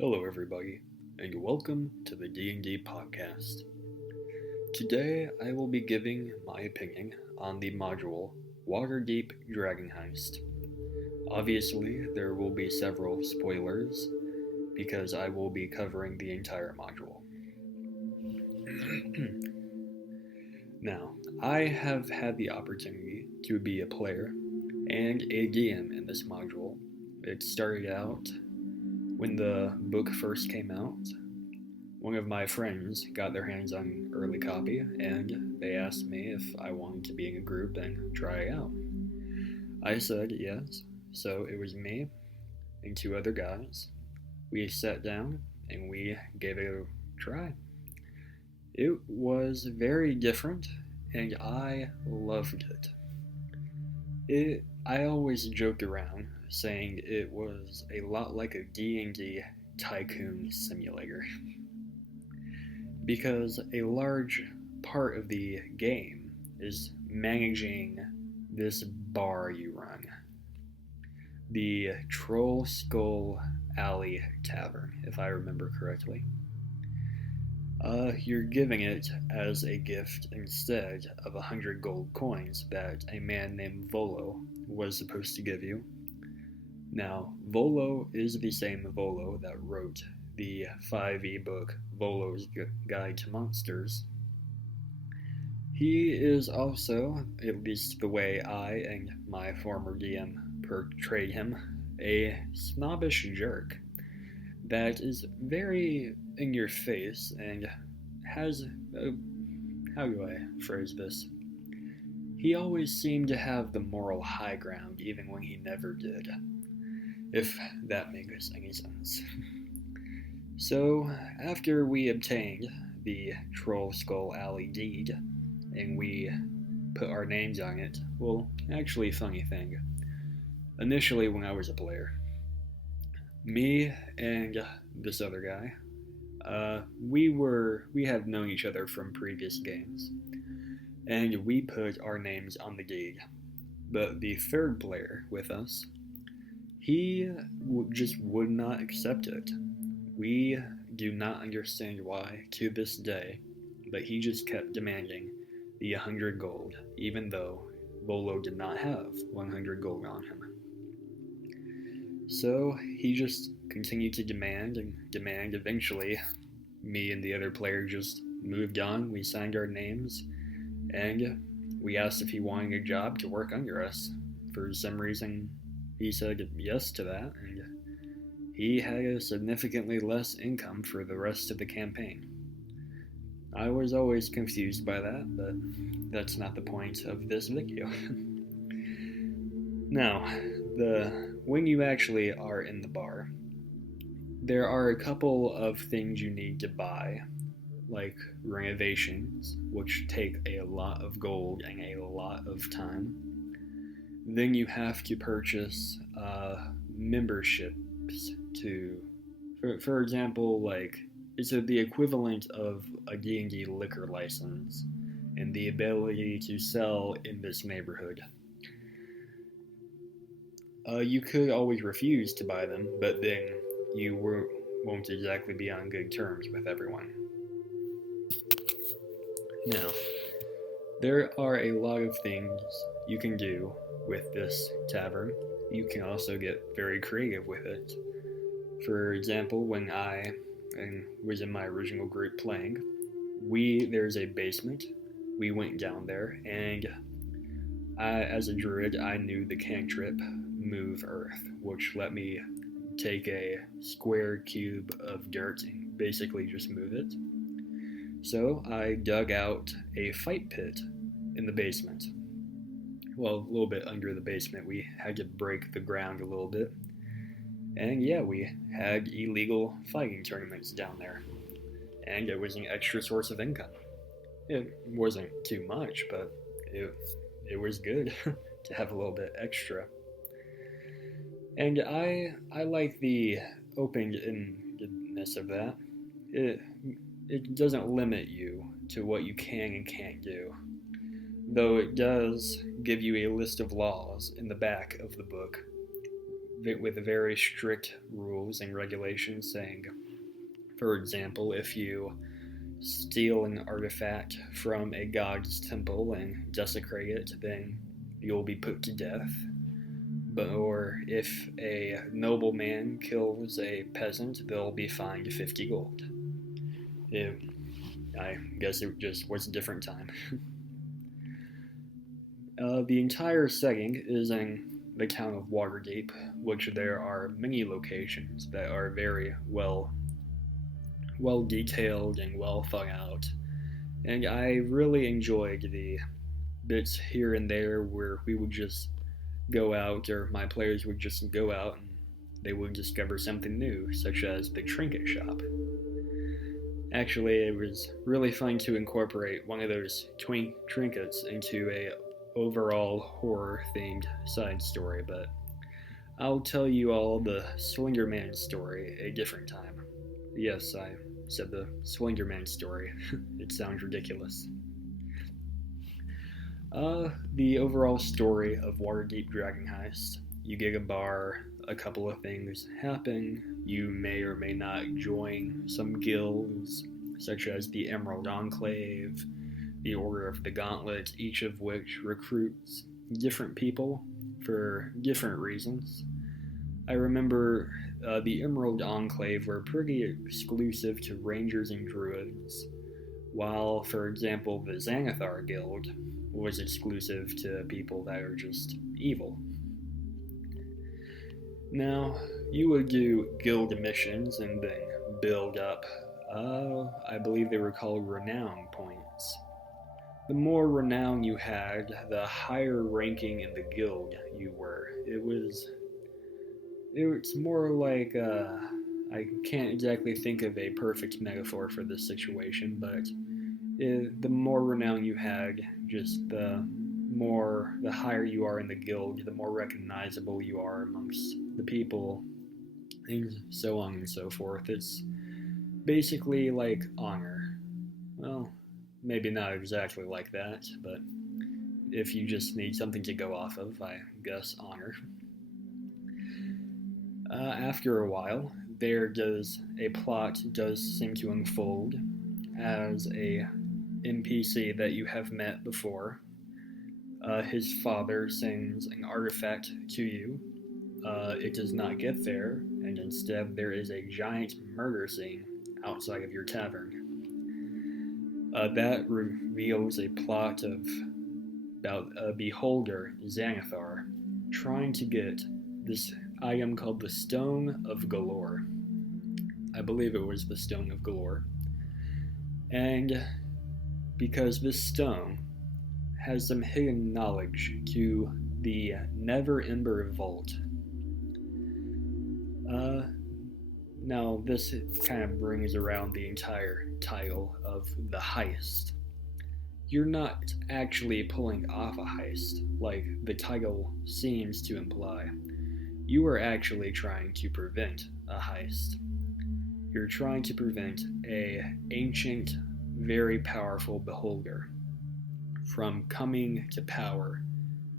Hello everybody, and welcome to the D&D podcast. Today I will be giving my opinion on the module Waterdeep Dragon Heist. Obviously, there will be several spoilers because I will be covering the entire module. Now, I have had the opportunity to be a player and a DM in this module. It started out when the book first came out. One of my friends got their hands on an early copy and they asked me if I wanted to be in a group and try it out. I said yes, so it was me and two other guys. We sat down and we gave it a try. It was very different and I loved it. I always joked around saying it was a lot like a D&D tycoon simulator because a large part of the game is managing this bar you run, the Troll Skull Alley Tavern, if I remember correctly. You're giving it as a gift instead of 100 gold coins that a man named Volo was supposed to give you. Now, Volo is the same Volo that wrote the 5e book Volo's Guide to Monsters. He is also, at least the way I and my former DM portrayed him, a snobbish jerk that is very in your face and has how do I phrase this? He always seemed to have the moral high ground even when he never did, if that makes any sense. So, after we obtained the Troll Skull Alley deed and we put our names on it, well, actually, funny thing, initially when I was a player, me and this other guy, we have known each other from previous games, and we put our names on the deed. But the third player with us, he just would not accept it. We do not understand why to this day, but he just kept demanding the 100 gold, even though Volo did not have 100 gold on him. So he just continued to demand and demand. Eventually, me and the other player just moved on. We signed our names, and we asked if he wanted a job to work under us. For some reason, he said yes to that, and he had a significantly less income for the rest of the campaign. I was always confused by that, but that's not the point of this video. Now, when you actually are in the bar, there are a couple of things you need to buy, like renovations, which take a lot of gold and a lot of time. Then you have to purchase memberships for example, like it's the equivalent of a D&D liquor license and the ability to sell in this neighborhood. You could always refuse to buy them, but then you won't exactly be on good terms with everyone. Now, there are a lot of things you can do with this tavern. You can also get very creative with it. For example, when I was in my original group playing, there's a basement. We went down there, and as a druid, I knew the cantrip Move Earth, which let me take a square cube of dirt and basically just move it. So I dug out a fight pit in the basement. Well, a little bit under the basement. We had to break the ground a little bit. And yeah, we had illegal fighting tournaments down there. And it was an extra source of income. It wasn't too much, but it was good to have a little bit extra. And I like the open-endedness of that. It doesn't limit you to what you can and can't do, though it does give you a list of laws in the back of the book with very strict rules and regulations saying, for example, if you steal an artifact from a god's temple and desecrate it, then you'll be put to death. Or if a nobleman kills a peasant, they'll be fined 50 gold. I guess it just was a different time. The entire setting is in the town of Waterdeep, which there are many locations that are very well detailed and well thought out. And I really enjoyed the bits here and there where we would just go out, or my players would just go out and they would discover something new, such as the trinket shop. Actually, it was really fun to incorporate one of those trinkets into a overall horror-themed side story, but I'll tell you all the Slenderman story a different time. Yes, I said the Slenderman story. It sounds ridiculous. The overall story of Waterdeep Dragon Heist. You get a bar, a couple of things happen, you may or may not join some guilds, such as the Emerald Enclave, the Order of the Gauntlet, each of which recruits different people for different reasons. I remember the Emerald Enclave were pretty exclusive to Rangers and Druids, while, for example, the Xanathar Guild was exclusive to people that are just evil. Now, you would do guild missions and then build up, I believe they were called renown points. The more renown you had, the higher ranking in the guild you were. It's more like, I can't exactly think of a perfect metaphor for this situation, but the more renown you had, just the higher you are in the guild, the more recognizable you are amongst the people, and so on and so forth. It's basically like honor. Well, maybe not exactly like that, but if you just need something to go off of, I guess honor. After a while, a plot does seem to unfold as a NPC that you have met before. His father sends an artifact to you. It does not get there, and instead there is a giant murder scene outside of your tavern. That reveals a plot about a beholder, Xanathar, trying to get this item called the Stone of Galore. I believe it was the Stone of Galore. And because this stone has some hidden knowledge to the Never Ember Vault. Now, this kind of brings around the entire title of the heist. You're not actually pulling off a heist, like the title seems to imply. You are actually trying to prevent a heist. You're trying to prevent an ancient, very powerful beholder from coming to power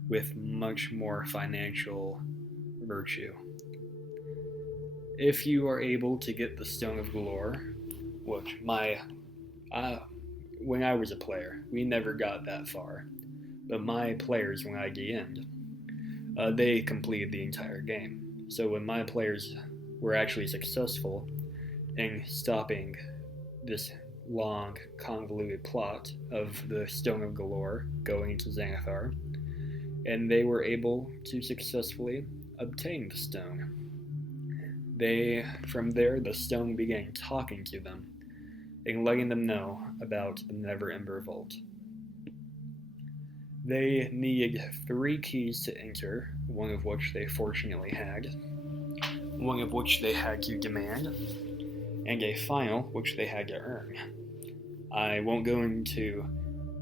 with much more financial virtue. If you are able to get the Stone of Galore, which when I was a player, we never got that far, but my players, when I DM'd, they completed the entire game. So when my players were actually successful in stopping this long, convoluted plot of the Stone of Galore going into Xanathar, and they were able to successfully obtain the stone. From there, the stone began talking to them and letting them know about the Never Ember Vault. They needed 3 keys to enter, one of which they fortunately had, one of which they had to demand, and a final which they had to earn. I won't go into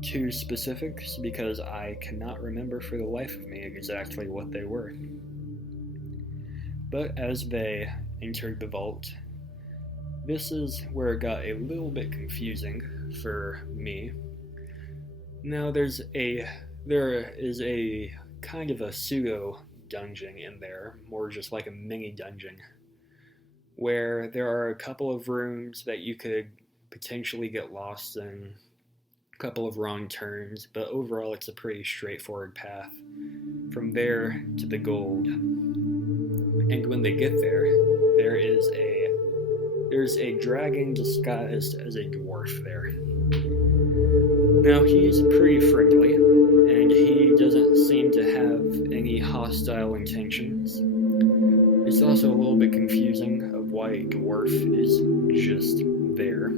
too specifics because I cannot remember for the life of me exactly what they were. But as they entered the vault, this is where it got a little bit confusing for me. Now there is a kind of a pseudo dungeon in there, more just like a mini dungeon, where there are a couple of rooms that you could potentially get lost in, a couple of wrong turns, but overall it's a pretty straightforward path from there to the gold. And when they get there, there's a dragon disguised as a dwarf there. Now, he's pretty friendly, and he doesn't seem to have any hostile intentions. It's also a little bit confusing of why a dwarf is just there.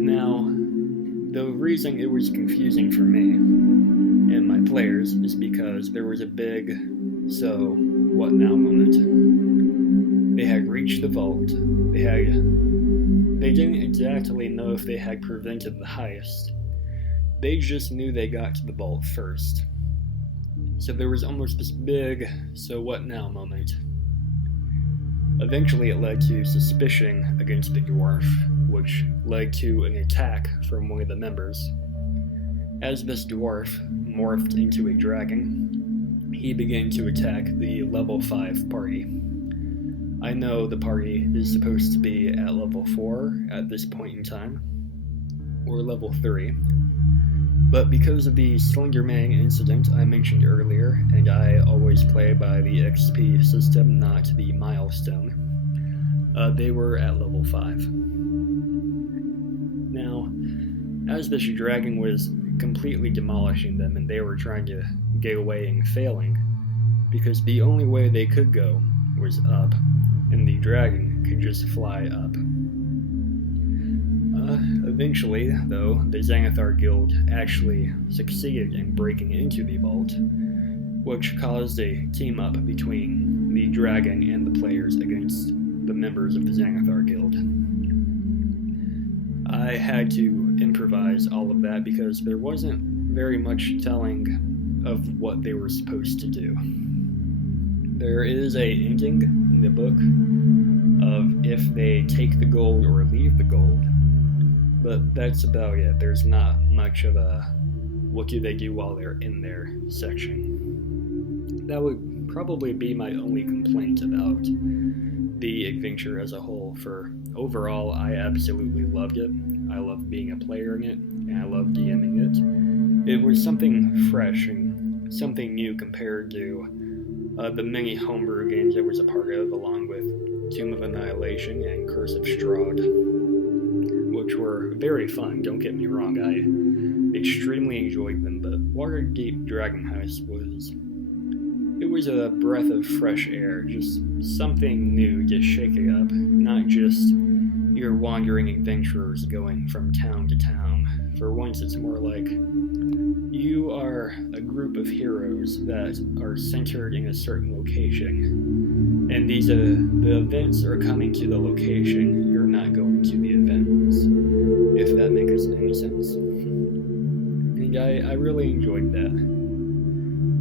Now, the reason it was confusing for me and my players is because there was a big "so, what now" moment. They had reached the vault. They didn't exactly know if they had prevented the heist. They just knew they got to the vault first. So there was almost this big "so what now" moment. Eventually it led to suspicion against the dwarf, which led to an attack from one of the members. As this dwarf morphed into a dragon, he began to attack the level 5 party. I know the party is supposed to be at level 4 at this point in time, or level 3, but because of the Slenderman incident I mentioned earlier, and I always play by the XP system, not the milestone, they were at level 5. Now, as this dragon was completely demolishing them and they were trying to get away and failing, because the only way they could go was up, and the dragon could just fly up. Eventually, though, the Xanathar Guild actually succeeded in breaking into the vault, which caused a team-up between the dragon and the players against the members of the Xanathar Guild. I had to improvise all of that because there wasn't very much telling of what they were supposed to do. There is a ending in the book of if they take the gold or leave the gold, but that's about it. There's not much of a what do they do while they're in there section. That would probably be my only complaint about the adventure as a whole. For overall, I absolutely loved it. I loved being a player in it, and I loved DMing it. It was something fresh and something new compared to the many homebrew games I was a part of, along with Tomb of Annihilation and Curse of Strahd, which were very fun, don't get me wrong, I extremely enjoyed them, but Waterdeep Dragon Heist was a breath of fresh air, just something new to shake it up, not just your wandering adventurers going from town to town. For once, it's more like you are a group of heroes that are centered in a certain location, and the events are coming to the location. You're not going to the events, if that makes any sense. And I really enjoyed that.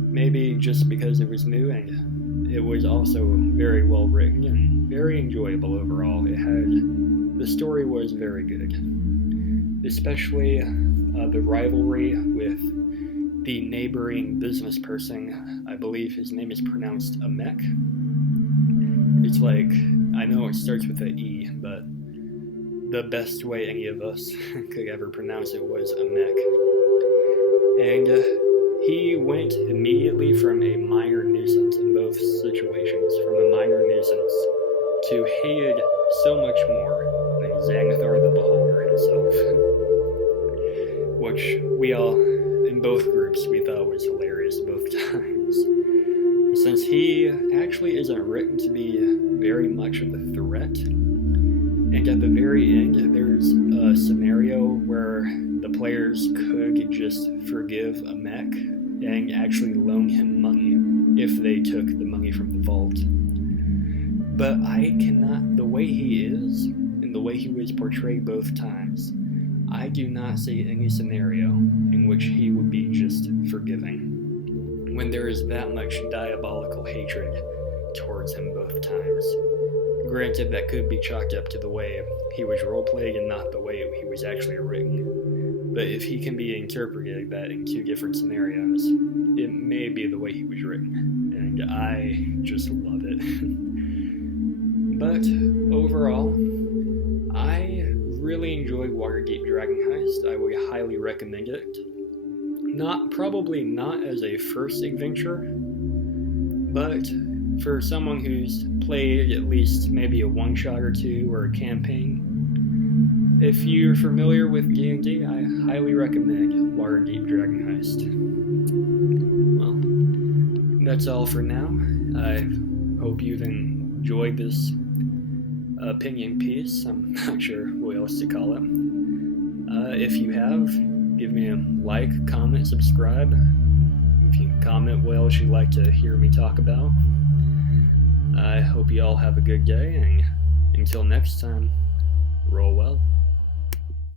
Maybe just because it was new, and it was also very well written and very enjoyable overall. The story was very good, especially the rivalry with the neighboring business person. I believe his name is pronounced Amek. It's like, I know it starts with an E, but the best way any of us could ever pronounce it was Amek. And he went immediately from a minor nuisance in both situations, from a minor nuisance to hated so much more than Xanathar the Beholder himself. Which we all, in both groups, we thought was hilarious both times. Since he actually isn't written to be very much of a threat, and at the very end, there's a scenario where the players could just forgive Amek and actually loan him money if they took the money from the vault. But I cannot, the way he is, and the way he was portrayed both times, I do not see any scenario in which he would be just forgiving, when there is that much diabolical hatred towards him both times. Granted, that could be chalked up to the way he was roleplayed and not the way he was actually written, But if he can be interpreting that in 2 different scenarios, it may be the way he was written, and I just love it. But overall, I really enjoy Waterdeep Dragon Heist. I would highly recommend it. Probably not as a first adventure, but for someone who's played at least maybe a one-shot or 2 or a campaign, if you're familiar with D&D, I highly recommend Waterdeep Dragon Heist. Well, that's all for now. I hope you've enjoyed this opinion piece. I'm not sure what else to call it. If you have, give me a like, comment, subscribe. If you comment what else you'd like to hear me talk about. I hope you all have a good day, and until next time, roll well.